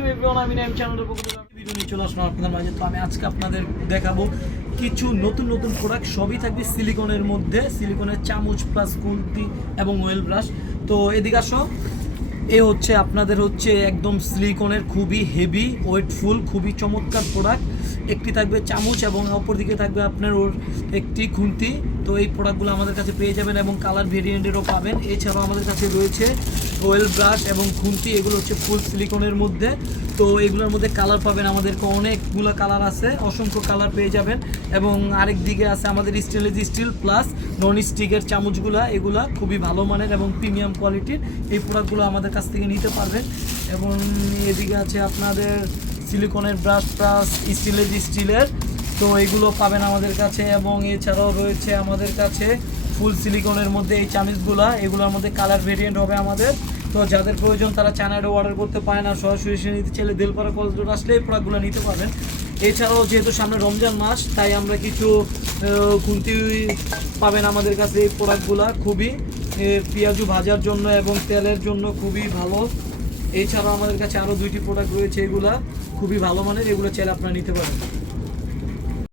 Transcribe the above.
Welcome everyone, আমি নাইম চ্যানেলের পক্ষ থেকে ভিডিও নিয়ে চলে আসলাম আপনাদের মাঝে। তো আমি আজকে আপনাদের দেখাবো কিছু নতুন নতুন প্রোডাক্ট, সবই থাকবে সিলিকনের মধ্যে, সিলিকনের চামচ প্লাস খুন্তি এবং ওয়েল ব্রাশ। তো এদিকে আসো, এ হচ্ছে আপনাদের হচ্ছে একদম সিলিকনের খুবই হেভি ওয়েটফুল, খুবই চমৎকার প্রোডাক্ট। একটি থাকবে চামচ এবং অপর দিকে থাকবে আপনার ওর একটি খুন্তি। তো এই প্রোডাক্টগুলো আমাদের কাছে পেয়ে যাবেন এবং কালার ভেরিয়েন্টেরও পাবেন। এছাড়াও আমাদের কাছে রয়েছে ওয়েল ব্রাশ এবং খুন্তি, এগুলো হচ্ছে ফুল সিলিকনের মধ্যে। তো এগুলোর মধ্যে কালার পাবেন, আমাদেরকে অনেকগুলো কালার আছে, অসংখ্য কালার পেয়ে যাবেন। এবং আরেক দিকে আছে আমাদের স্টেনলেস স্টিল প্লাস নন স্টিকের চামচগুলো, এগুলা খুবই ভালো মানের এবং প্রিমিয়াম কোয়ালিটির। এই প্রোডাক্টগুলো আমাদের কাছ থেকে নিতে পারবেন। এবং এদিকে আছে আপনাদের সিলিকনের ব্রাশ প্লাস স্টেনলেস স্টিলের, তো এগুলো পাবেন আমাদের কাছে। এবং এছাড়াও রয়েছে আমাদের কাছে ফুল সিলিকনের মধ্যে এই চামিচগুলো, এগুলোর মধ্যে কালার ভেরিয়েন্ট হবে আমাদের। তো যাদের প্রয়োজন তারা চায়নাটা অর্ডার করতে পারেন, আর সরাসরি এসে নিতে চাইলে দেলপাড়া কলেজ রোড আসলে এই প্রোডাক্টগুলো নিতে পারবেন। এছাড়াও যেহেতু সামনে রমজান মাস, তাই আমরা কিছু খুন্তি পাবেন আমাদের কাছে। এই প্রোডাক্টগুলো খুবই পেঁয়াজু ভাজার জন্য এবং তেলের জন্য খুবই ভালো। এছাড়াও আমাদের কাছে আরও দুইটি প্রোডাক্ট রয়েছে, এগুলা খুবই ভালো মানের, এগুলো চাইলে আপনারা নিতে পারেন।